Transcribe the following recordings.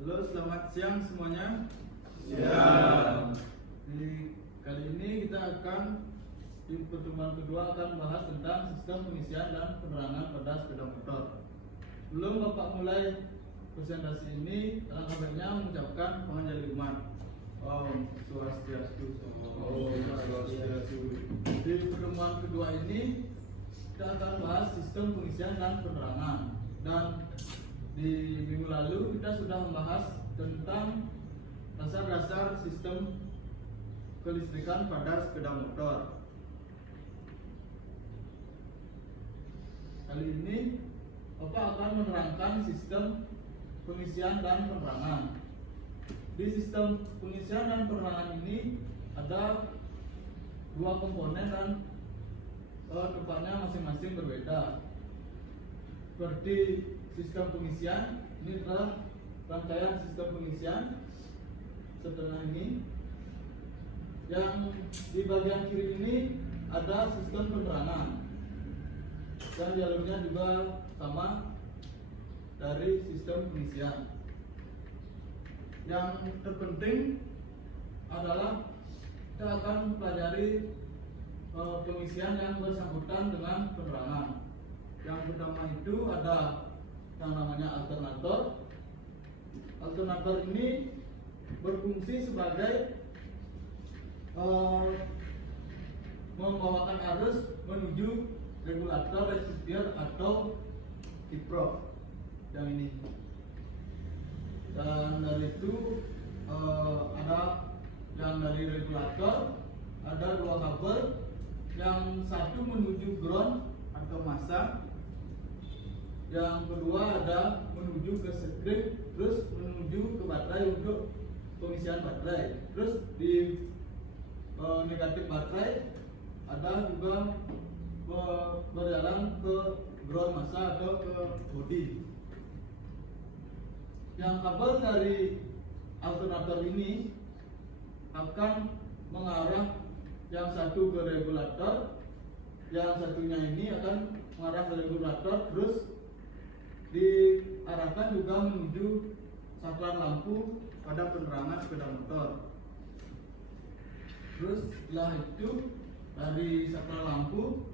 Halo, selamat siang semuanya. Siang. Di kali ini kita akan di pertemuan kedua akan bahas tentang sistem pengisian dan penerangan pada sepeda motor. Sebelum Bapak mulai presentasi ini, alangkah baiknya mengucapkan pengajian umat. Om Swastiastu. Om Swastiastu. Di pertemuan kedua ini kita akan bahas sistem pengisian dan penerangan. Dan di minggu lalu kita sudah membahas tentang dasar-dasar sistem kelistrikan pada sepeda motor. Kali ini Bapak akan menerangkan sistem pengisian dan penerangan. Di sistem pengisian dan penerangan ini ada dua komponen dan tempatnya masing-masing berbeda. Seperti sistem pengisian, ini adalah rangkaian sistem pengisian setelah ini. Yang di bagian kiri ini ada sistem penerangan, dan jalurnya juga sama dari sistem pengisian. Yang terpenting adalah kita akan mempelajari pengisian yang bersangkutan dengan penerangan. Yang pertama itu ada yang namanya alternator. Alternator ini berfungsi sebagai membawakan arus menuju regulator rectifier atau kiprok yang ini. Dan dari itu ada yang dari regulator, ada dua kabel, yang satu menuju ground atau massa, yang kedua ada menuju ke script, terus menuju ke baterai untuk pengisian baterai. Terus di negatif baterai ada juga berjalan ke ground massa atau ke body. Yang kabel dari alternator ini akan mengarah yang satu ke regulator, yang satunya ini akan mengarah ke regulator, terus diarahkan juga menuju saklar lampu pada penerangan sepeda motor. Terus setelah itu dari saklar lampu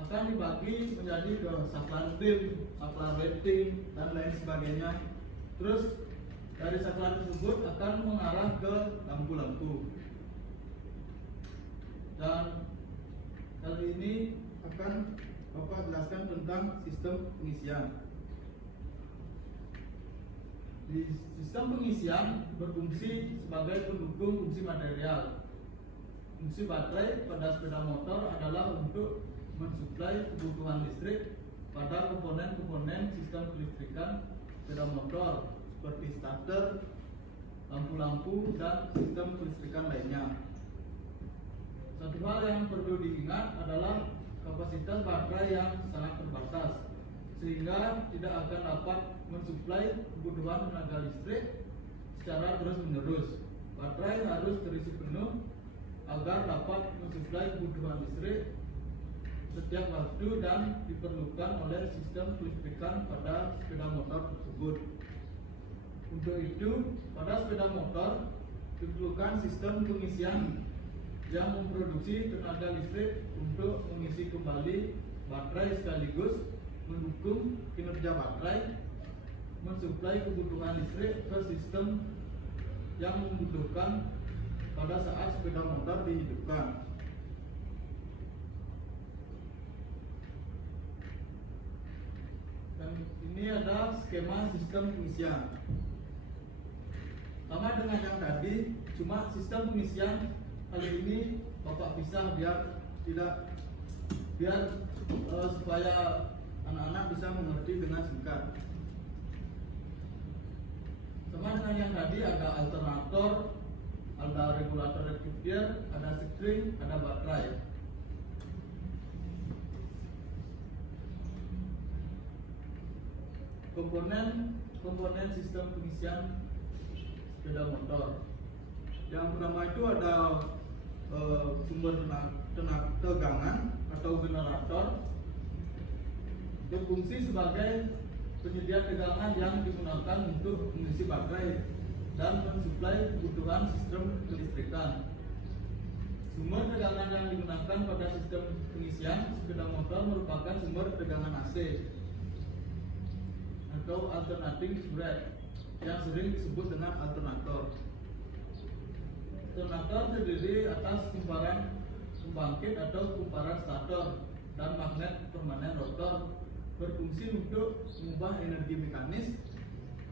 akan dibagi menjadi ke saklar dim, saklar rating, dan lain sebagainya. Terus dari saklar tersebut akan mengarah ke lampu-lampu. Dan kali ini akan Bapak jelaskan tentang sistem pengisian. Di sistem pengisian berfungsi sebagai pendukung fungsi material. Fungsi baterai pada sepeda motor adalah untuk mensuplai kebutuhan listrik pada komponen-komponen sistem kelistrikan sepeda motor seperti starter, lampu-lampu, dan sistem kelistrikan lainnya. Satu hal yang perlu diingat adalah kapasitas baterai yang sangat terbatas, sehingga tidak akan dapat mensuplai kebutuhan tenaga listrik secara terus-menerus. Baterai harus terisi penuh agar dapat mensuplai kebutuhan listrik setiap waktu dan diperlukan oleh sistem kelistrikan pada sepeda motor tersebut. Untuk itu, pada sepeda motor diperlukan sistem pengisian yang memproduksi tenaga listrik untuk mengisi kembali baterai sekaligus mendukung kinerja baterai, mensuplai kebutuhan listrik ke sistem yang membutuhkan pada saat sepeda motor dihidupkan. Dan ini ada skema sistem pengisian. Sama dengan yang tadi, cuma sistem pengisian kali ini Bapak pisah supaya anak-anak bisa mengerti dengan singkat. Sama dengan yang tadi, ada alternator, ada regulator rectifier, ada spring, ada baterai. Komponen sistem pengisian sepeda motor. Yang pertama itu ada sumber tenaga tegangan atau generator, berfungsi sebagai penyedia tegangan yang digunakan untuk mengisi baterai dan mensuplai kebutuhan sistem kelistrikan. Sumber tegangan yang digunakan pada sistem pengisian sepeda motor merupakan sumber tegangan AC atau alternating spread yang sering disebut dengan alternator. Alternator terdiri atas kumparan pembangkit atau kumparan stator dan magnet permanen rotor, berfungsi untuk mengubah energi mekanis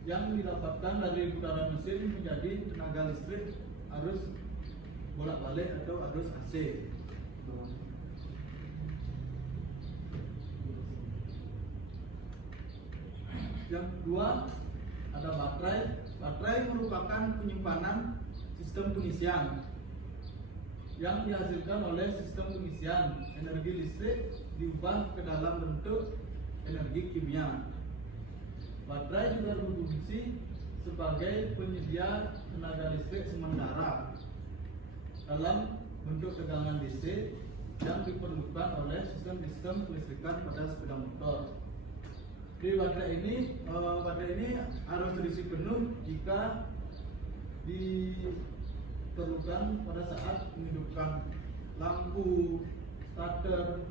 yang didapatkan dari putaran mesin menjadi tenaga listrik arus bolak-balik atau arus AC. Yang kedua ada baterai. Baterai merupakan penyimpanan sistem pengisian yang dihasilkan oleh sistem pengisian. Energi listrik diubah ke dalam bentuk energi kimia. Baterai juga berfungsi sebagai penyedia tenaga listrik sementara dalam bentuk tegangan DC yang diperlukan oleh sistem-sistem kelistrikan pada sepeda motor. Di baterai ini harus terisi penuh jika diperlukan pada saat menghidupkan lampu, starter,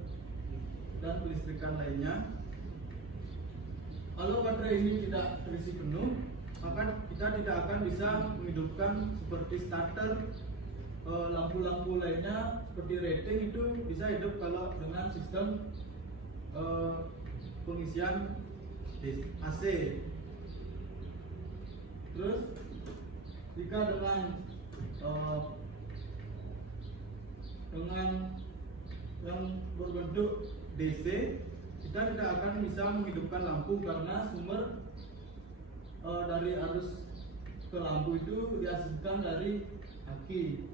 dan kelistrikan lainnya. Kalau baterai ini tidak terisi penuh, maka kita tidak akan bisa menghidupkan seperti starter, lampu-lampu lainnya seperti rating itu bisa hidup kalau dengan sistem pengisian AC. Terus jika dengan yang berbentuk DC, kita tidak akan bisa menghidupkan lampu karena sumber dari arus ke lampu itu dihasilkan dari aki.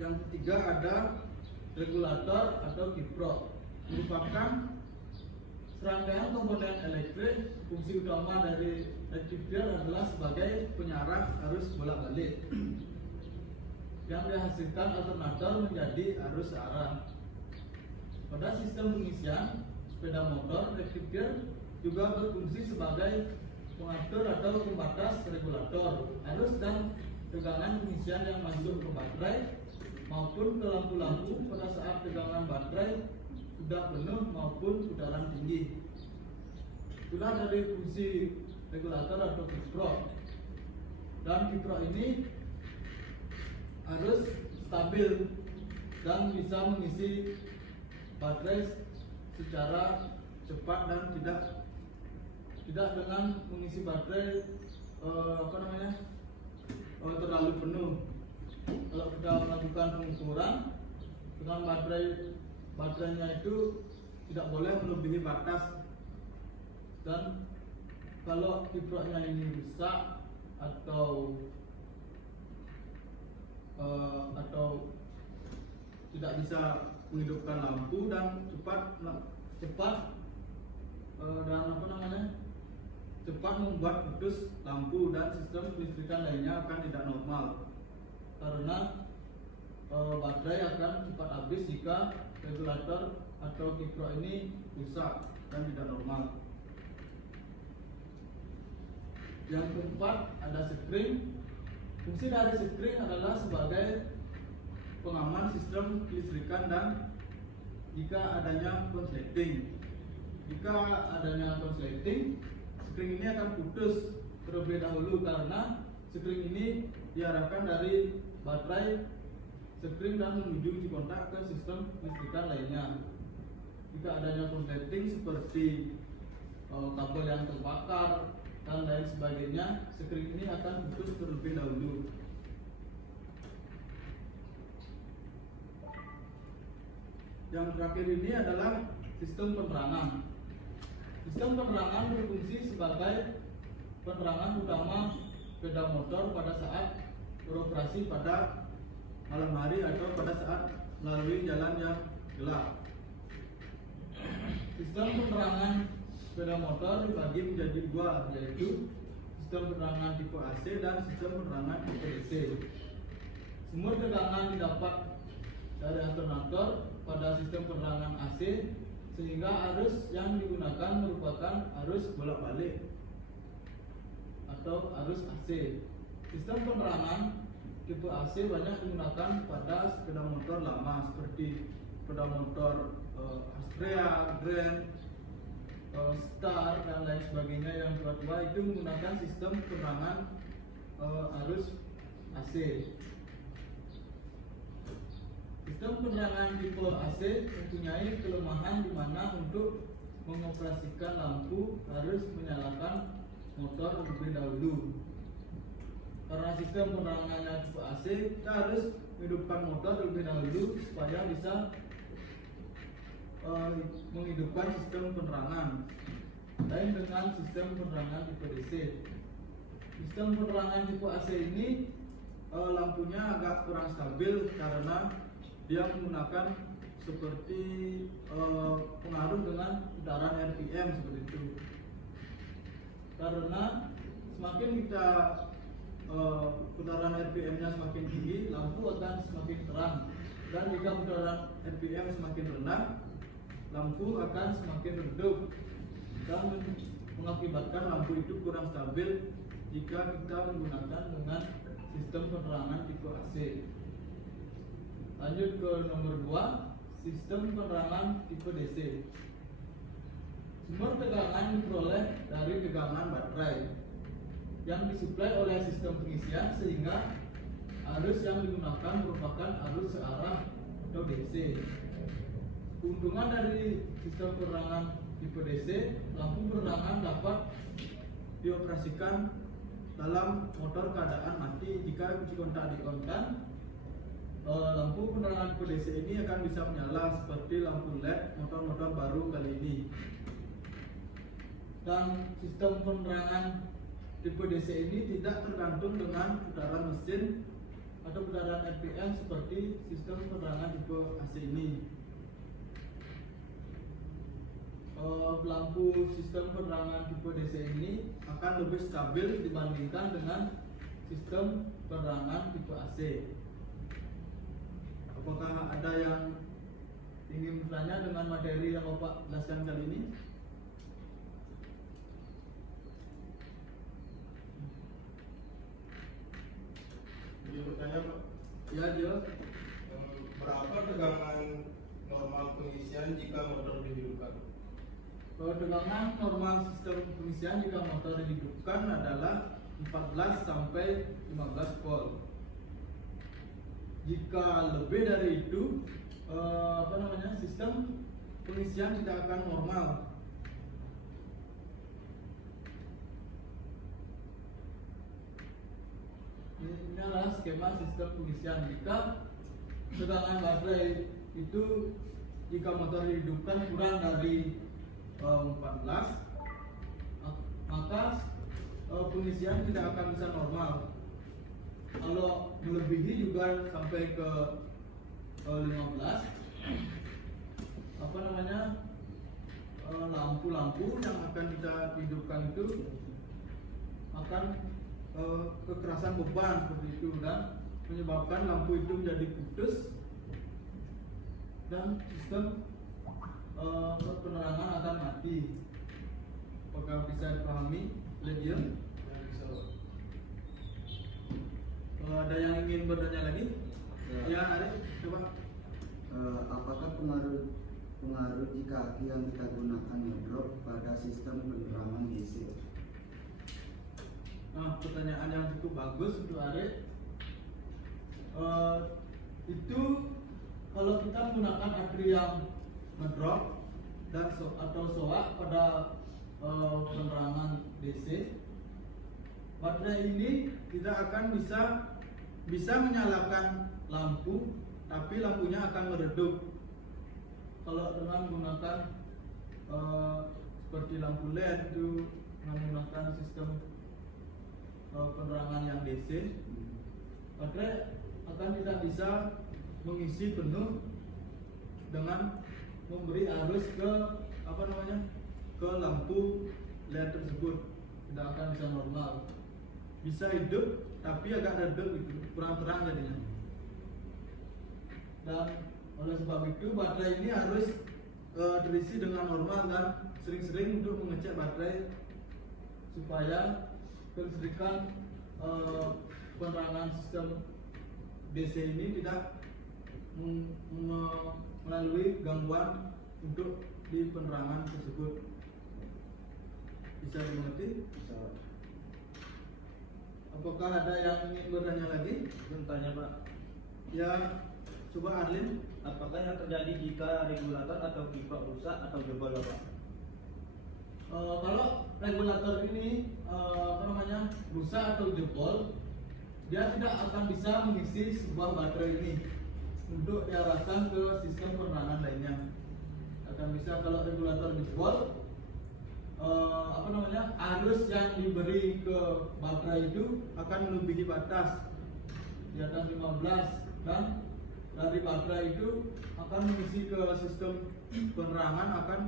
Yang ketiga ada regulator atau kiprok, merupakan serangkaian komponen elektrik. Fungsi utama dari rectifier adalah sebagai penyaraf arus bolak-balik yang dihasilkan alternator menjadi arus searah. Pada sistem pengisian sepeda motor, rectifier juga berfungsi sebagai pengatur atau pembatas regulator arus dan tegangan pengisian yang masuk ke baterai maupun ke lampu-lampu pada saat tegangan baterai sudah penuh maupun putaran tinggi. Itulah dari fungsi regulator atau kiprok. Dan kiprok ini harus stabil dan bisa mengisi baterai secara cepat dan tidak dengan mengisi baterai terlalu penuh. Kalau kita melakukan pengukuran dengan baterainya itu tidak boleh melebihi batas. Dan kalau kiproknya ini rusak atau tidak bisa menghidupkan lampu dan cepat membuat putus lampu dan sistem kelistrikan lainnya akan tidak normal, karena baterai akan cepat habis jika regulator atau kiprok ini rusak dan tidak normal. Yang keempat ada sekring. Fungsi dari sekring adalah sebagai pengaman sistem kelistrikan dan jika adanya konsleting. Jika adanya konsleting, sekring ini akan putus terlebih dahulu karena sekring ini diarahkan dari baterai sekring dan menuju kontak ke sistem kelistrikan lainnya. Jika adanya konsleting seperti kabel yang terbakar dan lain sebagainya, sekring ini akan putus terlebih dahulu. Yang terakhir ini adalah sistem penerangan. Sistem penerangan berfungsi sebagai penerangan utama sepeda motor pada saat beroperasi pada malam hari atau pada saat melalui jalan yang gelap. Sistem penerangan sepeda motor dibagi menjadi dua, yaitu sistem penerangan tipe AC dan sistem penerangan tipe DC. Sumber tegangan didapat dari alternator pada sistem penerangan AC, sehingga arus yang digunakan merupakan arus bolak-balik atau arus AC. Sistem penerangan tipe AC banyak digunakan pada sepeda motor lama seperti sepeda motor Astrea, Grand, Star dan lain sebagainya. Yang tua-tua itu menggunakan sistem penerangan arus AC. Sistem penerangan tipe AC mempunyai kelemahan di mana untuk mengoperasikan lampu harus menyalakan motor terlebih dahulu. Karena sistem penerangannya tipe AC, kita harus menghidupkan motor terlebih dahulu supaya bisa menghidupkan sistem penerangan. Lain dengan sistem penerangan tipe DC. Sistem penerangan tipe AC ini lampunya agak kurang stabil karena dia menggunakan seperti pengaruh dengan putaran RPM seperti itu. Karena semakin kita putaran RPM-nya semakin tinggi, lampu akan semakin terang. Dan jika putaran RPM semakin rendah, lampu akan semakin redup dan mengakibatkan lampu itu kurang stabil jika kita menggunakan dengan sistem penerangan tipe AC. Lanjut ke nomor 2, sistem penerangan tipe DC. Sumber tegangan diperoleh dari tegangan baterai yang disuplai oleh sistem pengisian, sehingga arus yang digunakan merupakan arus searah atau DC. Keuntungan dari sistem penerangan tipe DC, lampu penerangan dapat dioperasikan dalam motor keadaan mati. Jika kunci kontak di-on-kan, lampu penerangan tipe DC ini akan bisa menyala seperti lampu LED motor-motor baru kali ini. Dan sistem penerangan tipe DC ini tidak tergantung dengan putaran mesin atau putaran RPM seperti sistem penerangan tipe AC ini. Lampu sistem penerangan tipe DC ini akan lebih stabil dibandingkan dengan sistem penerangan tipe AC. Apakah ada yang ingin bertanya dengan materi yang Bapak jelaskan kali ini? Jadi bertanya Pak, Ya, Jo. berapa tegangan normal pengisian jika motor dihidupkan? Tegangan normal sistem pengisian jika motor dihidupkan adalah 14 sampai 15 volt. Jika lebih dari itu, sistem pengisian tidak akan normal. Ini adalah skema sistem pengisian. Jika tegangan baterai itu jika motor dihidupkan kurang dari 14, maka pengisian tidak akan bisa normal. Kalau melebihi juga sampai ke 15, lampu-lampu yang akan kita hidupkan itu akan kekerasan beban seperti itu dan menyebabkan lampu itu menjadi putus dan sistem penerangan akan mati. Apakah bisa dipahami? Lihat. Ada yang ingin bertanya lagi? Ya, Arif, coba. Apakah pengaruh jika aki yang kita gunakan ngedrop pada sistem penerangan DC? Nah, pertanyaan yang cukup bagus untuk Arif. Itu kalau kita menggunakan atri yang ngedrop dan atau soak pada penerangan DC, baterai ini tidak akan bisa menyalakan lampu, tapi lampunya akan meredup. Kalau dengan menggunakan seperti lampu LED itu menggunakan sistem penerangan yang DC, baterai akan tidak bisa mengisi penuh dengan memberi arus ke ke lampu LED tersebut. Tidak akan bisa normal. Bisa hidup tapi agak redup gitu, kurang terang jadinya. Dan Oleh sebab itu baterai ini harus terisi dengan normal dan sering-sering untuk mengecek baterai supaya kelistrikan penerangan sistem DC ini tidak melalui gangguan untuk di penerangan tersebut. Bisa dimengerti? Bisa. Apakah ada yang ingin bertanya lagi? Izin tanya Pak, Ya, coba Arlin. apakah yang terjadi jika regulator atau pipa rusak atau jebol Pak? Kalau regulator ini rusak atau jebol, dia tidak akan bisa mengisi sebuah baterai ini untuk diarahkan ke sistem penerangan lainnya. Akan bisa kalau regulator jebol, arus yang diberi ke baterai itu akan melebihi batas di atas 15, dan dari baterai itu akan mengisi ke sistem penerangan akan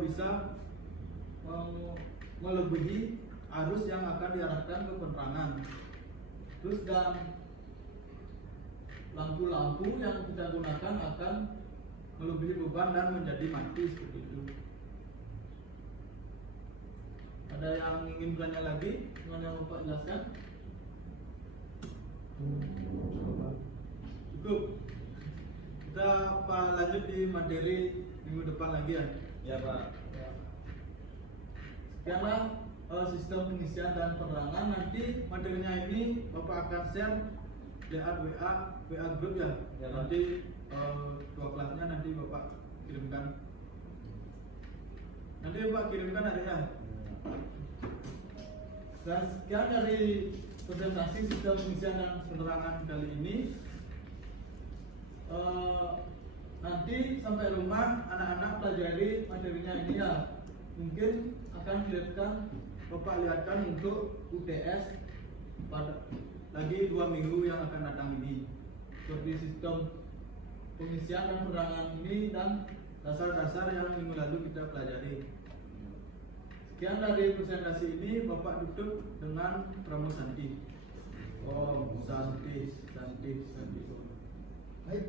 bisa melebihi arus yang akan diarahkan ke penerangan. Terus dan lampu-lampu yang kita gunakan akan melebihi beban dan menjadi mati seperti itu. Ada yang ingin bertanya lagi? Dengan yang Bapak jelaskan? Cukup. Kita lanjut di materi minggu depan lagi ya. Ya Pak. Sekianlah sistem pengisian dan penerangan. Nanti materinya ini Bapak akan share WA group ya. Ya, Pak. Nanti dua kelasnya nanti Bapak kirimkan. Nanti Bapak kirimkan adanya. Dan sekian dari presentasi sistem pengisian dan penerangan kali ini. Nanti sampai rumah anak-anak pelajari materinya ini ya. Mungkin akan Bapak lihatkan untuk UTS pada lagi 2 minggu yang akan datang ini, seperti sistem pengisian dan penerangan ini dan dasar-dasar yang minggu lalu kita pelajari. Sekian dari presentasi ini, Bapak tutup dengan Pramu Santi. Om Santi, Santi, Santi. Baik.